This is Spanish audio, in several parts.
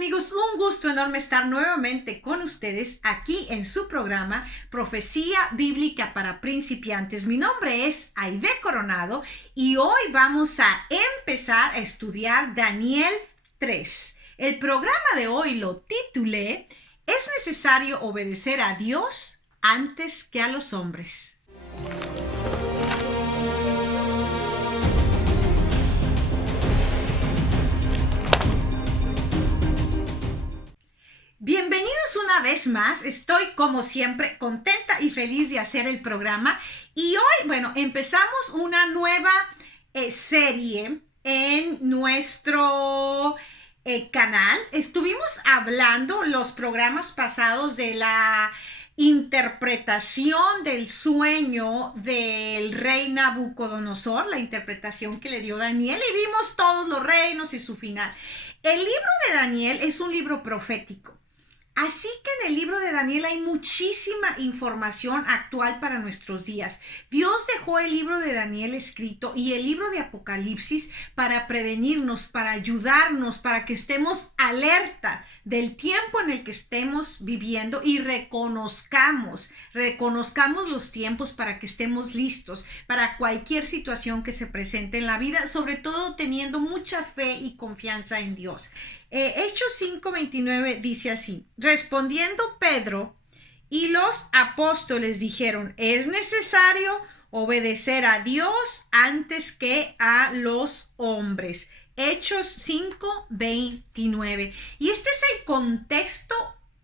amigos? Un gusto enorme estar nuevamente con ustedes aquí en su programa Profecía Bíblica para Principiantes. Mi nombre es Aide Coronado y hoy vamos a empezar a estudiar Daniel 3. El programa de hoy lo titulé ¿Es necesario obedecer a Dios antes que a los hombres? Bienvenidos una vez más, estoy como siempre contenta y feliz de hacer el programa y hoy, empezamos una nueva serie en nuestro canal. Estuvimos hablando los programas pasados de la interpretación del sueño del rey Nabucodonosor, la interpretación que le dio Daniel, y vimos todos los reinos y su final. El libro de Daniel es un libro profético. Así que en el libro de Daniel hay muchísima información actual para nuestros días. Dios dejó el libro de Daniel escrito y el libro de Apocalipsis para prevenirnos, para ayudarnos, para que estemos alerta del tiempo en el que estemos viviendo y reconozcamos los tiempos para que estemos listos para cualquier situación que se presente en la vida, sobre todo teniendo mucha fe y confianza en Dios. Hechos 5:29 dice así: respondiendo Pedro y los apóstoles dijeron, es necesario obedecer a Dios antes que a los hombres. Hechos 5:29. Y este es el contexto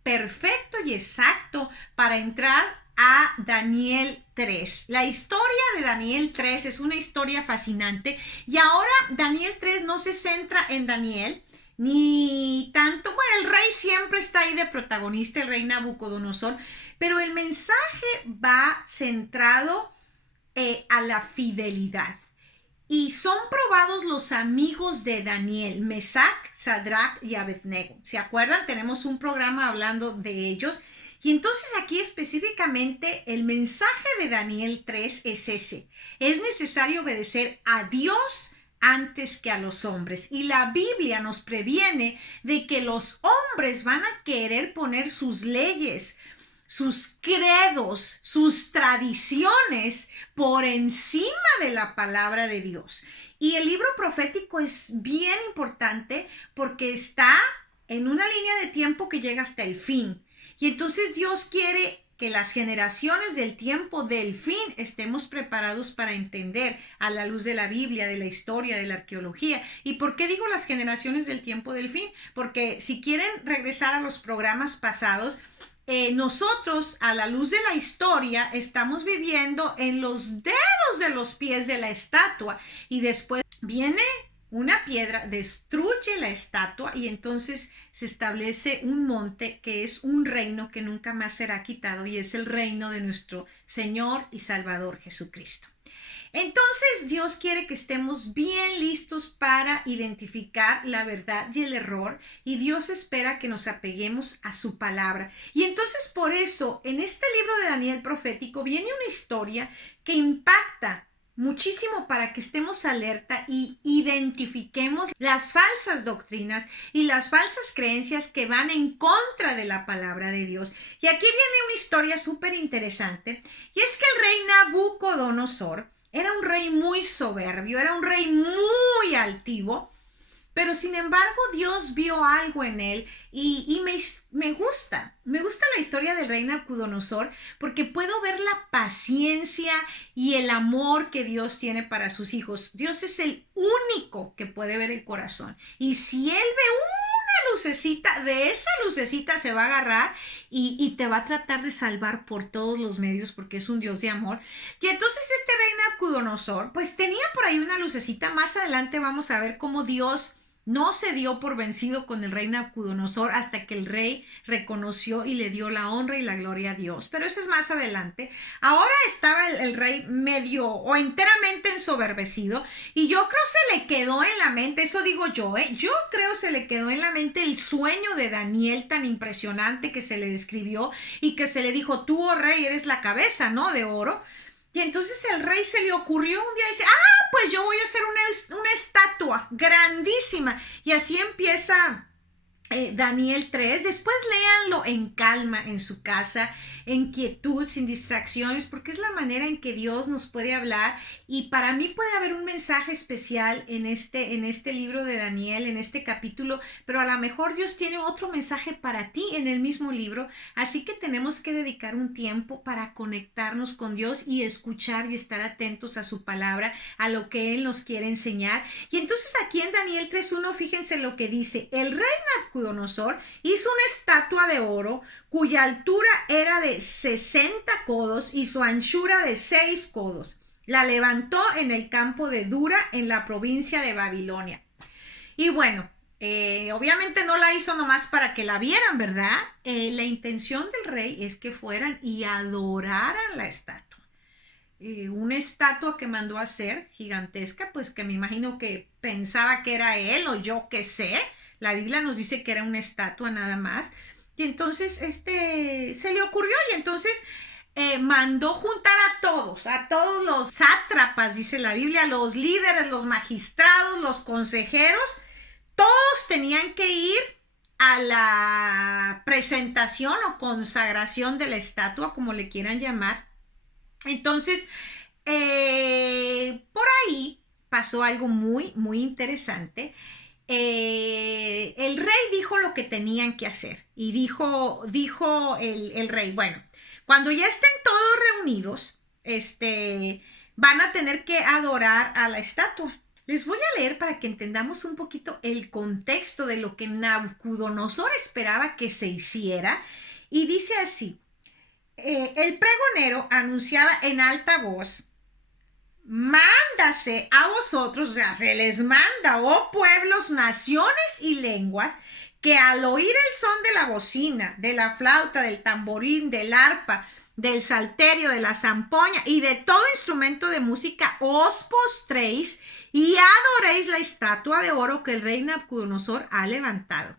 perfecto y exacto para entrar a Daniel 3. La historia de Daniel 3 es una historia fascinante y ahora Daniel 3 no se centra en Daniel, ni tanto, el rey siempre está ahí de protagonista, el rey Nabucodonosor, pero el mensaje va centrado a la fidelidad. Y son probados los amigos de Daniel, Mesac, Sadrach y Abednego. ¿Se acuerdan? Tenemos un programa hablando de ellos. Y entonces aquí específicamente el mensaje de Daniel 3 es ese. Es necesario obedecer a Dios antes que a los hombres. Y la Biblia nos previene de que los hombres van a querer poner sus leyes, sus credos, sus tradiciones por encima de la palabra de Dios. Y el libro profético es bien importante porque está en una línea de tiempo que llega hasta el fin. Y entonces Dios quiere que las generaciones del tiempo del fin estemos preparados para entender a la luz de la Biblia, de la historia, de la arqueología. ¿Y por qué digo las generaciones del tiempo del fin? Porque si quieren regresar a los programas pasados, nosotros a la luz de la historia estamos viviendo en los dedos de los pies de la estatua y después viene una piedra, destruye la estatua y entonces se establece un monte que es un reino que nunca más será quitado y es el reino de nuestro Señor y Salvador Jesucristo. Entonces Dios quiere que estemos bien listos para identificar la verdad y el error y Dios espera que nos apeguemos a su palabra. Y entonces por eso en este libro de Daniel profético viene una historia que impacta muchísimo para que estemos alerta y identifiquemos las falsas doctrinas y las falsas creencias que van en contra de la palabra de Dios. Y aquí viene una historia súper interesante y es que el rey Nabucodonosor era un rey muy soberbio, era un rey muy altivo, pero sin embargo Dios vio algo en él y me gusta la historia del rey Nabucodonosor porque puedo ver la paciencia y el amor que Dios tiene para sus hijos. Dios es el único que puede ver el corazón y si él ve una lucecita, de esa lucecita se va a agarrar y te va a tratar de salvar por todos los medios porque es un Dios de amor. Y entonces este rey Nabucodonosor pues tenía por ahí una lucecita. Más adelante vamos a ver cómo Dios no se dio por vencido con el rey Nabucodonosor hasta que el rey reconoció y le dio la honra y la gloria a Dios. Pero eso es más adelante. Ahora estaba el rey medio o enteramente ensoberbecido y yo creo se le quedó en la mente, eso digo yo, yo creo se le quedó en la mente el sueño de Daniel tan impresionante que se le describió y que se le dijo, tú, oh rey, eres la cabeza, ¿no? De oro. Y entonces el rey se le ocurrió un día y dice, pues yo voy a hacer una estatua grandísima. Y así empieza Daniel 3. Después léanlo en calma, en su casa, en quietud, sin distracciones, porque es la manera en que Dios nos puede hablar. Y para mí puede haber un mensaje especial en este libro de Daniel, en este capítulo, pero a lo mejor Dios tiene otro mensaje para ti en el mismo libro. Así que tenemos que dedicar un tiempo para conectarnos con Dios y escuchar y estar atentos a su palabra, a lo que Él nos quiere enseñar. Y entonces aquí en Daniel 3:1, fíjense lo que dice: el rey Nabucodonosor hizo una estatua de oro cuya altura era de 60 codos y su anchura de 6 codos. La levantó en el campo de Dura, en la provincia de Babilonia. Y bueno, obviamente no la hizo nomás para que la vieran, ¿verdad? La intención del rey es que fueran y adoraran la estatua. Una estatua que mandó a hacer, gigantesca, pues que me imagino que pensaba que era él, o yo qué sé. La Biblia nos dice que era una estatua nada más. Y entonces se le ocurrió, y entonces mandó juntar a todos los sátrapas, dice la Biblia, los líderes, los magistrados, los consejeros. Todos tenían que ir a la presentación o consagración de la estatua, como le quieran llamar. Entonces, por ahí pasó algo muy, muy interesante. El rey dijo lo que tenían que hacer, y dijo el rey: bueno, cuando ya estén todos reunidos, van a tener que adorar a la estatua. Les voy a leer para que entendamos un poquito el contexto de lo que Nabucodonosor esperaba que se hiciera. Y dice así: el pregonero anunciaba en alta voz: mándase a vosotros, o sea, se les manda, oh pueblos, naciones y lenguas, que al oír el son de la bocina, de la flauta, del tamborín, del arpa, del salterio, de la zampoña y de todo instrumento de música, os postréis y adoréis la estatua de oro que el rey Nabucodonosor ha levantado.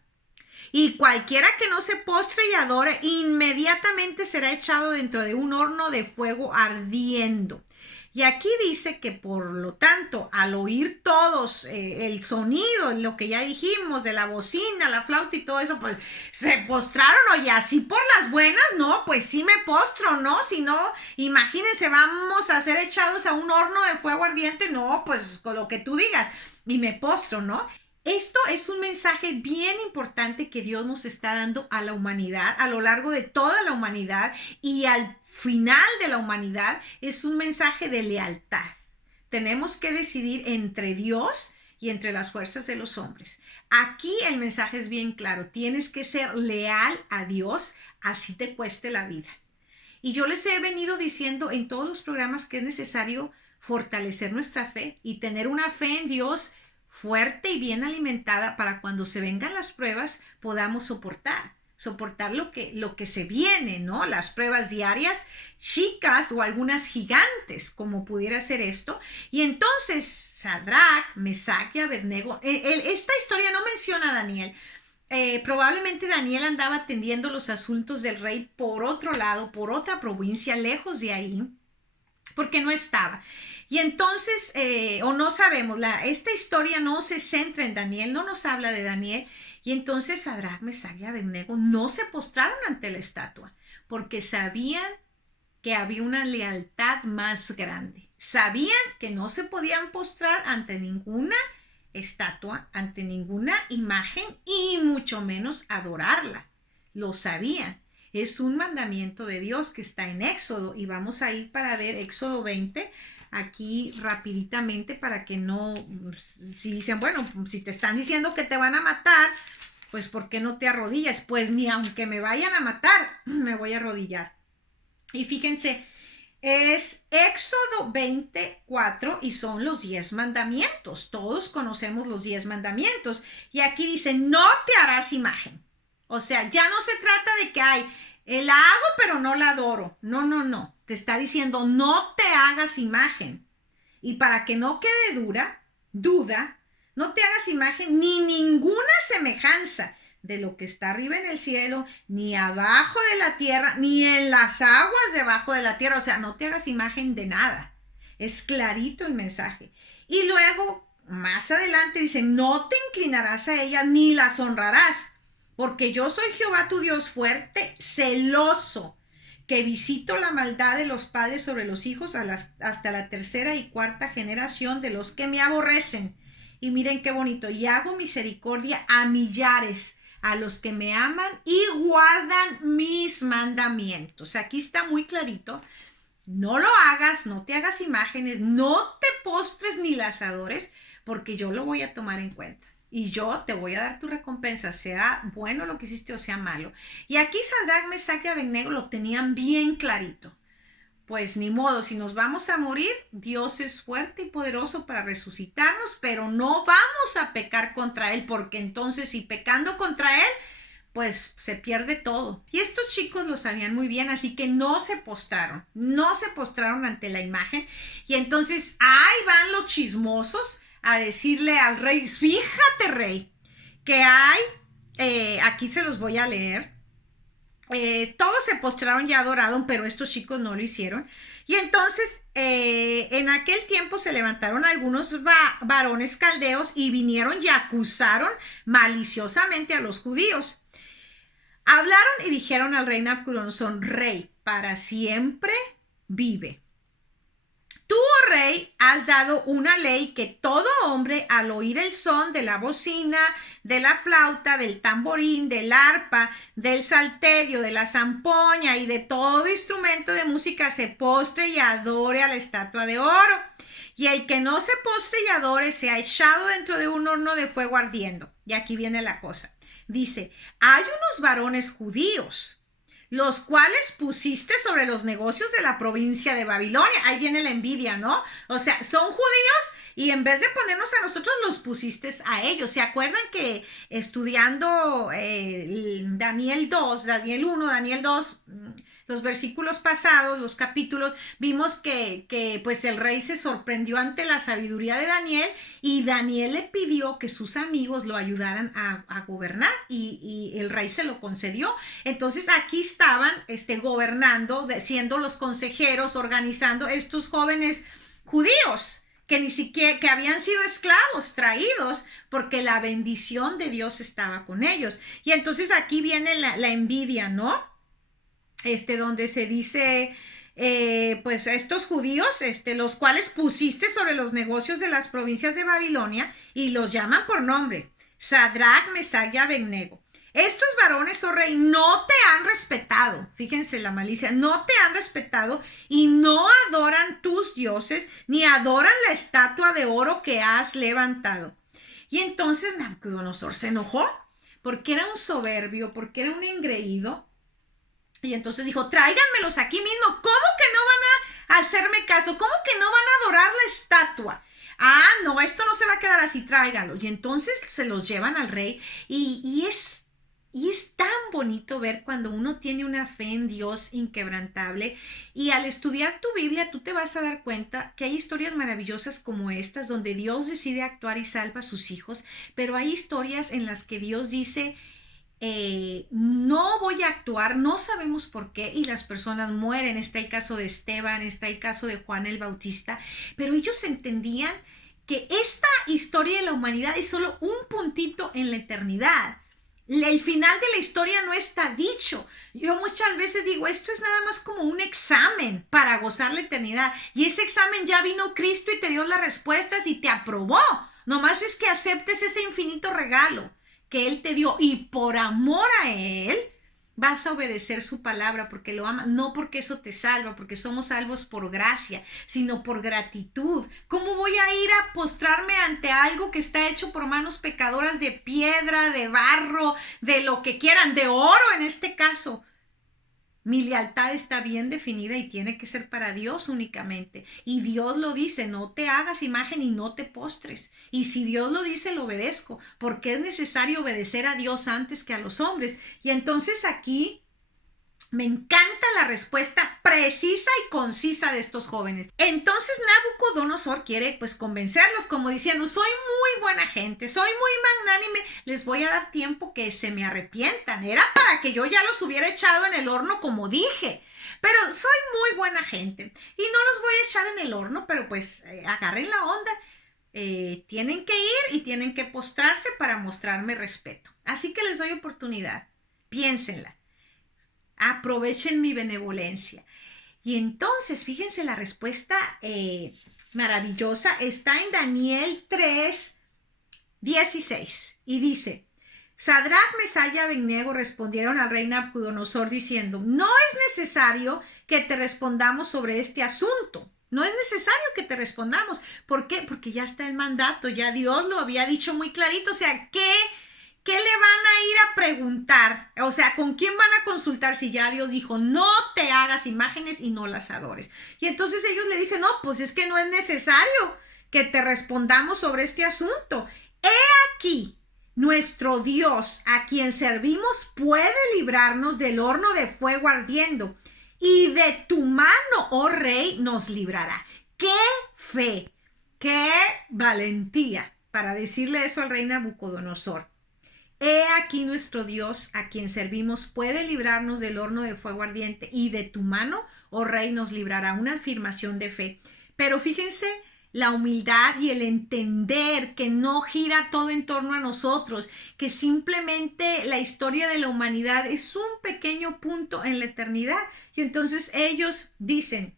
Y cualquiera que no se postre y adore, inmediatamente será echado dentro de un horno de fuego ardiendo. Y aquí dice que, por lo tanto, al oír todos el sonido, lo que ya dijimos, de la bocina, la flauta y todo eso, pues se postraron. Oye, así por las buenas, no, pues sí me postro, ¿no? Si no, imagínense, vamos a ser echados a un horno de fuego ardiente, no, pues con lo que tú digas, y me postro, ¿no? Esto es un mensaje bien importante que Dios nos está dando a la humanidad, a lo largo de toda la humanidad, y al final de la humanidad es un mensaje de lealtad. Tenemos que decidir entre Dios y entre las fuerzas de los hombres. Aquí el mensaje es bien claro: tienes que ser leal a Dios, así te cueste la vida. Y yo les he venido diciendo en todos los programas que es necesario fortalecer nuestra fe y tener una fe en Dios fuerte y bien alimentada, para cuando se vengan las pruebas podamos soportar lo que se viene, ¿no? Las pruebas diarias, chicas o algunas gigantes, como pudiera ser esto. Y entonces Sadrach, Mesach y Abednego, esta historia no menciona a Daniel. Probablemente Daniel andaba atendiendo los asuntos del rey por otro lado, por otra provincia, lejos de ahí, porque no estaba. Y entonces, o no sabemos, esta historia no se centra en Daniel, no nos habla de Daniel. Y entonces Sadrach, Mesach y Abednego no se postraron ante la estatua, porque sabían que había una lealtad más grande. Sabían que no se podían postrar ante ninguna estatua, ante ninguna imagen, y mucho menos adorarla. Lo sabían. Es un mandamiento de Dios que está en Éxodo, y vamos a ir para ver Éxodo 20 aquí rapiditamente, para que no, si dicen, bueno, si te están diciendo que te van a matar, pues ¿por qué no te arrodillas? Pues ni aunque me vayan a matar, me voy a arrodillar. Y fíjense, es Éxodo 24 y son los 10 mandamientos. Todos conocemos los 10 mandamientos. Y aquí dice: no te harás imagen. O sea, ya no se trata de que la hago pero no la adoro. No, no, no. Te está diciendo: no te hagas imagen. Y para que no quede duda, no te hagas imagen ni ninguna semejanza de lo que está arriba en el cielo, ni abajo de la tierra, ni en las aguas debajo de la tierra. O sea, no te hagas imagen de nada. Es clarito el mensaje. Y luego, más adelante dice: no te inclinarás a ella ni las honrarás. porque yo soy Jehová tu Dios fuerte, celoso, que visito la maldad de los padres sobre los hijos hasta la tercera y cuarta generación de los que me aborrecen. Y miren qué bonito, y hago misericordia a millares, a los que me aman y guardan mis mandamientos. Aquí está muy clarito. No lo hagas, no te hagas imágenes, no te postres ni las adores, porque yo lo voy a tomar en cuenta. Y yo te voy a dar tu recompensa, sea bueno lo que hiciste o sea malo. Y aquí Sadrac, Mesach y Abednego lo tenían bien clarito. Pues ni modo, si nos vamos a morir, Dios es fuerte y poderoso para resucitarnos, pero no vamos a pecar contra Él, porque entonces si pecando contra Él, pues se pierde todo. Y estos chicos lo sabían muy bien, así que no se postraron ante la imagen. Y entonces ahí van los chismosos a decirle al rey, fíjate rey, que hay, aquí se los voy a leer, todos se postraron y adoraron, pero estos chicos no lo hicieron. Y entonces en aquel tiempo se levantaron algunos varones caldeos y vinieron y acusaron maliciosamente a los judíos. Hablaron y dijeron al rey Nabucodonosor, rey, para siempre vive. Tú, oh rey, has dado una ley que todo hombre al oír el son de la bocina, de la flauta, del tamborín, del arpa, del salterio, de la zampoña y de todo instrumento de música se postre y adore a la estatua de oro. Y el que no se postre y adore sea echado dentro de un horno de fuego ardiendo. Y aquí viene la cosa. Dice, hay unos varones judíos, los cuales pusiste sobre los negocios de la provincia de Babilonia. Ahí viene la envidia, ¿no? O sea, son judíos y en vez de ponernos a nosotros, los pusiste a ellos. ¿Se acuerdan que estudiando Daniel 2, Daniel 1, Daniel 2, los versículos pasados, los capítulos, vimos que pues el rey se sorprendió ante la sabiduría de Daniel y Daniel le pidió que sus amigos lo ayudaran a gobernar y el rey se lo concedió. Entonces aquí estaban gobernando, siendo los consejeros, organizando estos jóvenes judíos que ni siquiera, que habían sido esclavos traídos porque la bendición de Dios estaba con ellos. Y entonces aquí viene la envidia, ¿no? Donde se dice, pues estos judíos, los cuales pusiste sobre los negocios de las provincias de Babilonia y los llaman por nombre, Sadrac, Mesach y Abednego. Estos varones, oh rey, no te han respetado, fíjense la malicia, no te han respetado y no adoran tus dioses, ni adoran la estatua de oro que has levantado. Y entonces Nabucodonosor se enojó, porque era un soberbio, porque era un engreído. Y entonces dijo, tráiganmelos aquí mismo. ¿Cómo que no van a hacerme caso? ¿Cómo que no van a adorar la estatua? Ah, no, esto no se va a quedar así, tráiganlo. Y entonces se los llevan al rey y es tan bonito ver cuando uno tiene una fe en Dios inquebrantable y al estudiar tu Biblia tú te vas a dar cuenta que hay historias maravillosas como estas donde Dios decide actuar y salva a sus hijos, pero hay historias en las que Dios dice, no voy a actuar, no sabemos por qué y las personas mueren. Está el caso de Esteban, está el caso de Juan el Bautista, pero ellos entendían que esta historia de la humanidad es solo un puntito en la eternidad. El final de la historia no está dicho. Yo muchas veces digo, esto es nada más como un examen para gozar la eternidad y ese examen ya vino Cristo y te dio las respuestas y te aprobó. Nomás es que aceptes ese infinito regalo que Él te dio y por amor a Él vas a obedecer su palabra porque lo ama, no porque eso te salva, porque somos salvos por gracia, sino por gratitud. ¿Cómo voy a ir a postrarme ante algo que está hecho por manos pecadoras de piedra, de barro, de lo que quieran, de oro en este caso? Mi lealtad está bien definida y tiene que ser para Dios únicamente. Y Dios lo dice, no te hagas imagen y no te postres. Y si Dios lo dice, lo obedezco, porque es necesario obedecer a Dios antes que a los hombres. Y entonces aquí me encanta la respuesta precisa y concisa de estos jóvenes. Entonces Nabucodonosor quiere pues convencerlos como diciendo, soy muy buena gente, soy muy magnánime, les voy a dar tiempo que se me arrepientan. Era para que yo ya los hubiera echado en el horno como dije. Pero soy muy buena gente y no los voy a echar en el horno, pero pues agarren la onda. tienen que ir y tienen que postrarse para mostrarme respeto. Así que les doy oportunidad. Piénsenla. Aprovechen mi benevolencia. Y entonces, fíjense, la respuesta maravillosa está en Daniel 3:16 y dice: Sadrach, Mesach y Abednego respondieron al rey Nabucodonosor diciendo: no es necesario que te respondamos sobre este asunto. No es necesario que te respondamos. ¿Por qué? Porque ya está el mandato, ya Dios lo había dicho muy clarito. O sea, ¿qué le van a ir a preguntar? O sea, ¿con quién van a consultar si ya Dios dijo, no te hagas imágenes y no las adores? Y entonces ellos le dicen, no, pues es que no es necesario que te respondamos sobre este asunto. He aquí, nuestro Dios, a quien servimos, puede librarnos del horno de fuego ardiendo, y de tu mano, oh rey, nos librará. ¡Qué fe! ¡Qué valentía! Para decirle eso al rey Nabucodonosor. He aquí nuestro Dios, a quien servimos, puede librarnos del horno de fuego ardiente, y de tu mano, oh rey, nos librará. Una afirmación de fe. Pero fíjense la humildad y el entender que no gira todo en torno a nosotros, que simplemente la historia de la humanidad es un pequeño punto en la eternidad. Y entonces ellos dicen,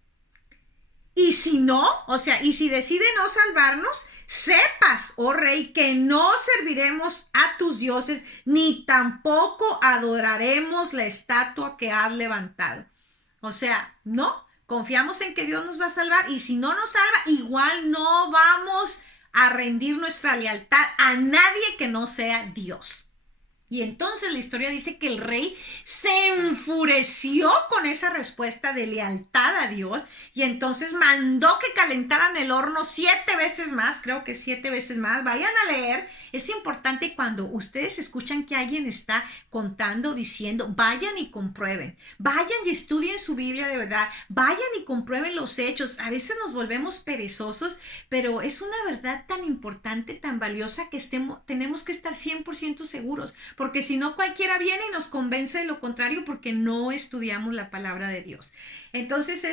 y si no, o sea, y si decide no salvarnos, sepas, oh rey, que no serviremos a tus dioses, ni tampoco adoraremos la estatua que has levantado. O sea, no, confiamos en que Dios nos va a salvar, y si no nos salva, igual no vamos a rendir nuestra lealtad a nadie que no sea Dios. Y entonces la historia dice que el rey se enfureció con esa respuesta de lealtad a Dios, y entonces mandó que calentaran el horno 7 veces más, creo que 7 veces más. Vayan a leer. Es importante cuando ustedes escuchan que alguien está contando, diciendo, vayan y comprueben, vayan y estudien su Biblia de verdad, vayan y comprueben los hechos. A veces nos volvemos perezosos, pero es una verdad tan importante, tan valiosa, que tenemos que estar 100% seguros, porque si no, cualquiera viene y nos convence de lo contrario, porque no estudiamos la palabra de Dios. Entonces,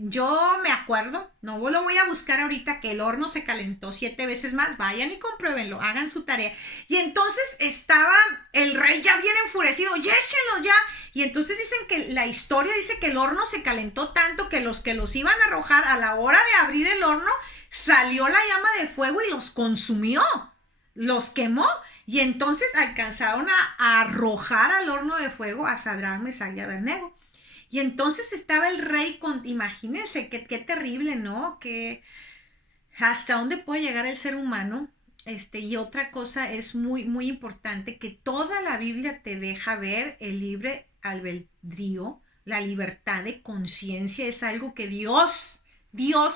yo me acuerdo, no lo voy a buscar ahorita, que el horno se calentó 7 veces más. Vayan y compruébenlo, hagan su tarea. Y entonces estaba el rey ya bien enfurecido, y échenlo ya. Y entonces dicen que la historia dice que el horno se calentó tanto que los iban a arrojar, a la hora de abrir el horno, salió la llama de fuego y los consumió, los quemó. Y entonces alcanzaron a arrojar al horno de fuego a Sadrach, Mesach y Abednego. Y entonces estaba el rey imagínense, qué terrible, ¿no? Que hasta dónde puede llegar el ser humano. Y otra cosa es muy, muy importante, que toda la Biblia te deja ver el libre albedrío, la libertad de conciencia. Es algo que Dios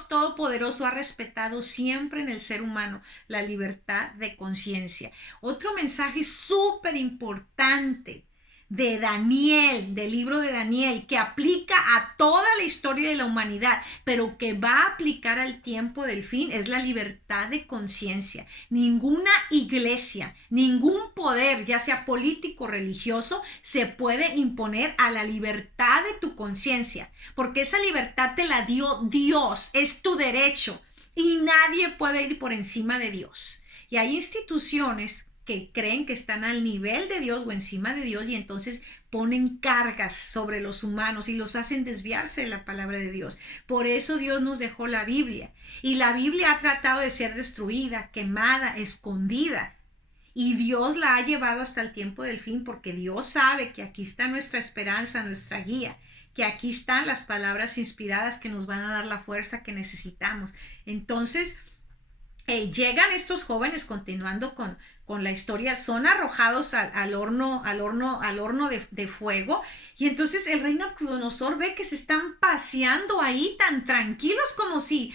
Todopoderoso ha respetado siempre en el ser humano, la libertad de conciencia. Otro mensaje súper importante de Daniel, del libro de Daniel, que aplica a toda la historia de la humanidad, pero que va a aplicar al tiempo del fin, es la libertad de conciencia. Ninguna iglesia, ningún poder, ya sea político o religioso, se puede imponer a la libertad de tu conciencia, porque esa libertad te la dio Dios, es tu derecho, y nadie puede ir por encima de Dios. Y hay instituciones que creen que están al nivel de Dios o encima de Dios, y entonces ponen cargas sobre los humanos y los hacen desviarse de la palabra de Dios. Por eso Dios nos dejó la Biblia, y la Biblia ha tratado de ser destruida, quemada, escondida, y Dios la ha llevado hasta el tiempo del fin, porque Dios sabe que aquí está nuestra esperanza, nuestra guía, que aquí están las palabras inspiradas que nos van a dar la fuerza que necesitamos. Entonces llegan estos jóvenes, continuando con la historia, son arrojados al horno de fuego, y entonces el rey Nabucodonosor ve que se están paseando ahí tan tranquilos, como si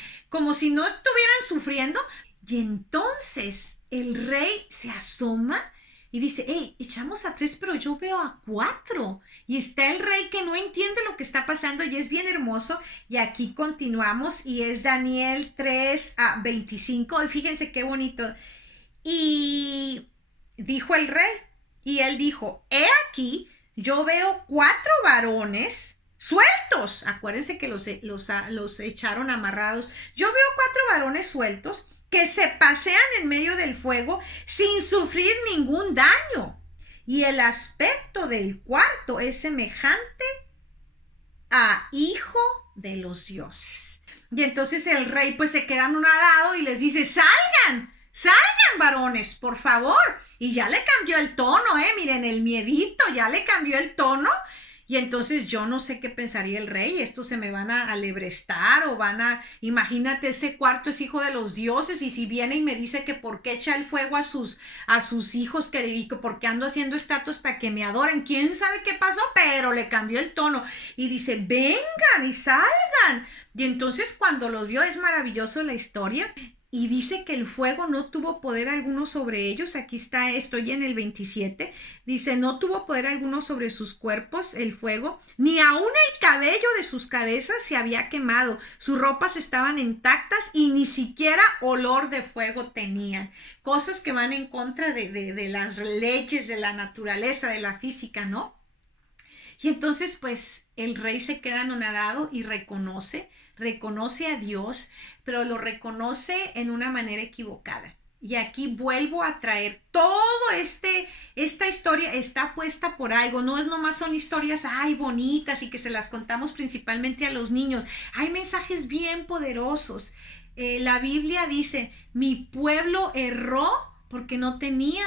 no estuvieran sufriendo. Y entonces el rey se asoma y dice, hey, echamos a 3, pero yo veo a 4. Y está el rey que no entiende lo que está pasando, y es bien hermoso. Y aquí continuamos, y es Daniel 3:25. Y fíjense qué bonito. Y dijo el rey, y él dijo, he aquí, yo veo 4 varones sueltos. Acuérdense que los echaron amarrados. Yo veo 4 varones sueltos, que se pasean en medio del fuego sin sufrir ningún daño. Y el aspecto del cuarto es semejante a hijo de los dioses. Y entonces el rey pues se queda anonadado y les dice, salgan varones, por favor. Y ya le cambió el tono, miren, el miedito, ya le cambió el tono. Y entonces yo no sé qué pensaría el rey, estos se me van a alebrestar o imagínate, ese cuarto es hijo de los dioses, y si viene y me dice que por qué echa el fuego a sus hijos, y que por qué ando haciendo estatuas para que me adoren, quién sabe qué pasó, pero le cambió el tono y dice, vengan y salgan. Y entonces cuando los vio, es maravilloso la historia. Y dice que el fuego no tuvo poder alguno sobre ellos. Aquí está, estoy en el 27. Dice, no tuvo poder alguno sobre sus cuerpos el fuego, ni aún el cabello de sus cabezas se había quemado. Sus ropas estaban intactas y ni siquiera olor de fuego tenían. Cosas que van en contra de las leyes de la naturaleza, de la física, ¿no? Y entonces, pues, el rey se queda anonadado y reconoce a Dios, pero lo reconoce en una manera equivocada. Y aquí vuelvo a traer todo esta historia está puesta por algo, no es nomás son historias, bonitas y que se las contamos principalmente a los niños. Hay mensajes bien poderosos. La Biblia dice, mi pueblo erró porque no tenía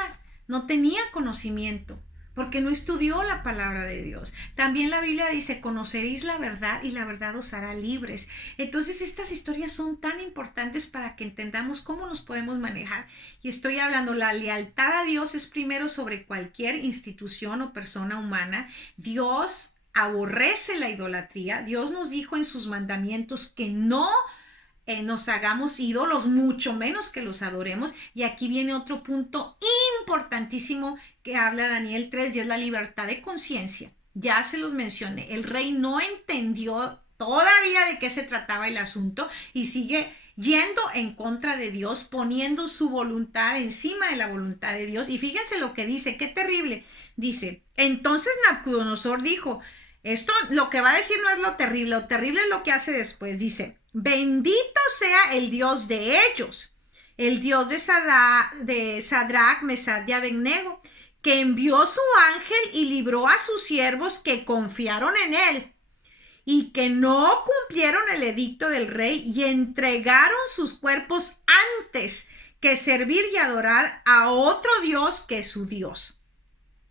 conocimiento, porque no estudió la palabra de Dios. También la Biblia dice, conoceréis la verdad y la verdad os hará libres. Entonces estas historias son tan importantes para que entendamos cómo nos podemos manejar. Y estoy hablando, la lealtad a Dios es primero sobre cualquier institución o persona humana. Dios aborrece la idolatría. Dios nos dijo en sus mandamientos que no nos hagamos ídolos, mucho menos que los adoremos. Y aquí viene otro punto importantísimo que habla Daniel 3, y es la libertad de conciencia. Ya se los mencioné, el rey no entendió todavía de qué se trataba el asunto y sigue yendo en contra de Dios, poniendo su voluntad encima de la voluntad de Dios. Y fíjense lo que dice, qué terrible. Dice, entonces Nabucodonosor dijo, esto lo que va a decir no es lo terrible es lo que hace después. Dice, bendito sea el Dios de ellos, el Dios de Sadrach, Mesach y Abednego, que envió su ángel y libró a sus siervos que confiaron en él y que no cumplieron el edicto del rey y entregaron sus cuerpos antes que servir y adorar a otro Dios que su Dios.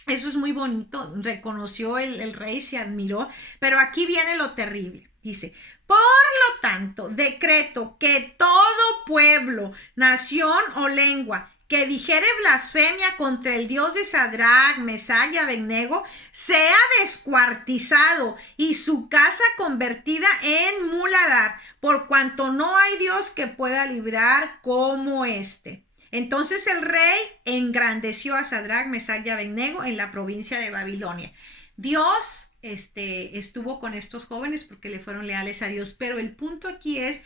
Eso es muy bonito, reconoció el rey, se admiró, pero aquí viene lo terrible. Dice, por lo tanto, decreto que todo pueblo, nación o lengua que dijere blasfemia contra el Dios de Sadrach, Mesach y Abednego sea descuartizado y su casa convertida en muladar, por cuanto no hay Dios que pueda librar como este. Entonces el rey engrandeció a Sadrach, Mesach y Abednego en la provincia de Babilonia. Dios estuvo con estos jóvenes porque le fueron leales a Dios, pero el punto aquí es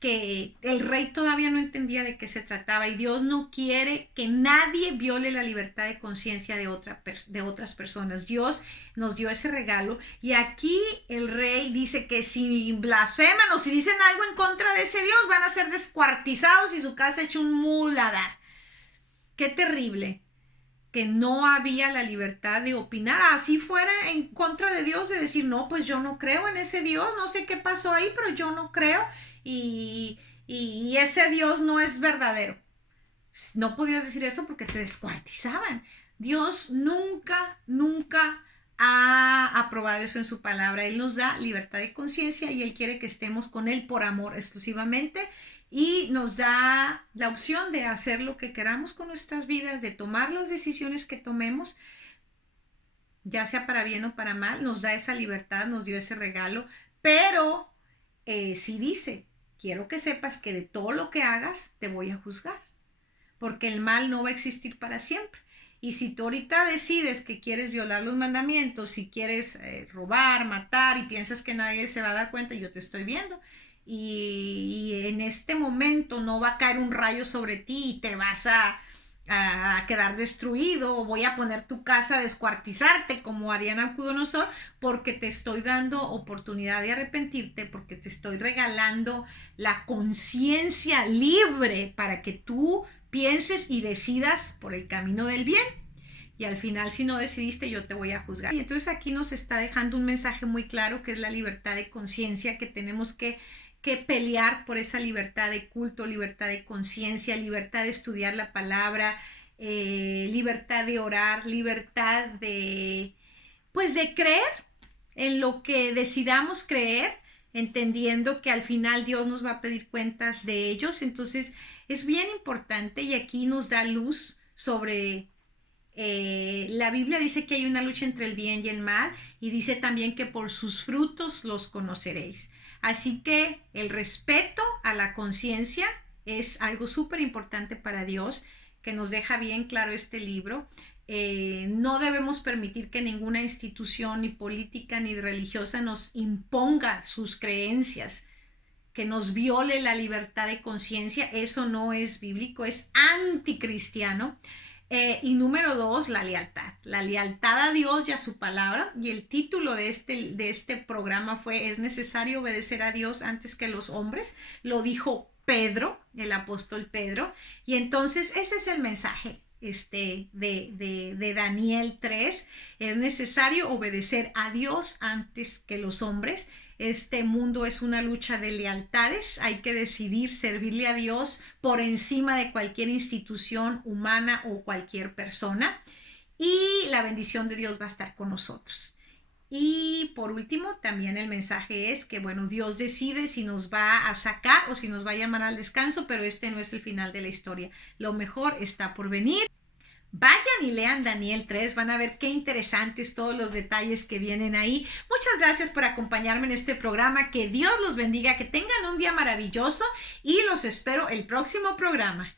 que el rey todavía no entendía de qué se trataba y Dios no quiere que nadie viole la libertad de conciencia de otras personas. Dios nos dio ese regalo y aquí el rey dice que si blasfeman o si dicen algo en contra de ese Dios van a ser descuartizados y su casa hecha un muladar. Qué terrible que no había la libertad de opinar, así fuera en contra de Dios, de decir, no, pues yo no creo en ese Dios, no sé qué pasó ahí, pero yo no creo y ese Dios no es verdadero. No podías decir eso porque te descuartizaban. Dios nunca ha aprobado eso en su palabra. Él nos da libertad de conciencia y Él quiere que estemos con Él por amor exclusivamente. Y nos da la opción de hacer lo que queramos con nuestras vidas, de tomar las decisiones que tomemos, ya sea para bien o para mal. Nos da esa libertad, nos dio ese regalo, pero sí dice, quiero que sepas que de todo lo que hagas te voy a juzgar, porque el mal no va a existir para siempre. Y si tú ahorita decides que quieres violar los mandamientos, si quieres robar, matar y piensas que nadie se va a dar cuenta, yo te estoy viendo. Y en este momento no va a caer un rayo sobre ti y te vas a a quedar destruido, o voy a poner tu casa a descuartizarte como haría Nabucodonosor, porque te estoy dando oportunidad de arrepentirte, porque te estoy regalando la conciencia libre para que tú pienses y decidas por el camino del bien. Y al final, si no decidiste, yo te voy a juzgar. Y entonces aquí nos está dejando un mensaje muy claro, que es la libertad de conciencia, que tenemos que pelear por esa libertad de culto, libertad de conciencia, libertad de estudiar la palabra, libertad de orar, libertad de, pues, de creer en lo que decidamos creer, entendiendo que al final Dios nos va a pedir cuentas de ellos. Entonces es bien importante, y aquí nos da luz sobre la Biblia. Dice que hay una lucha entre el bien y el mal, y dice también que por sus frutos los conoceréis. Así que el respeto a la conciencia es algo súper importante para Dios, que nos deja bien claro este libro. No debemos permitir que ninguna institución, ni política ni religiosa, nos imponga sus creencias, que nos viole la libertad de conciencia. Eso no es bíblico, es anticristiano. Y número 2, la lealtad. La lealtad a Dios y a su palabra. Y el título de este programa fue ¿Es necesario obedecer a Dios antes que los hombres? Lo dijo Pedro, el apóstol Pedro. Y entonces ese es el mensaje de Daniel 3. Es necesario obedecer a Dios antes que los hombres. Este mundo es una lucha de lealtades. Hay que decidir servirle a Dios por encima de cualquier institución humana o cualquier persona. Y la bendición de Dios va a estar con nosotros. Y por último, también el mensaje es que, bueno, Dios decide si nos va a sacar o si nos va a llamar al descanso, pero este no es el final de la historia. Lo mejor está por venir. Vayan y lean Daniel 3, van a ver qué interesantes todos los detalles que vienen ahí. Muchas gracias por acompañarme en este programa. Que Dios los bendiga, que tengan un día maravilloso, y los espero el próximo programa.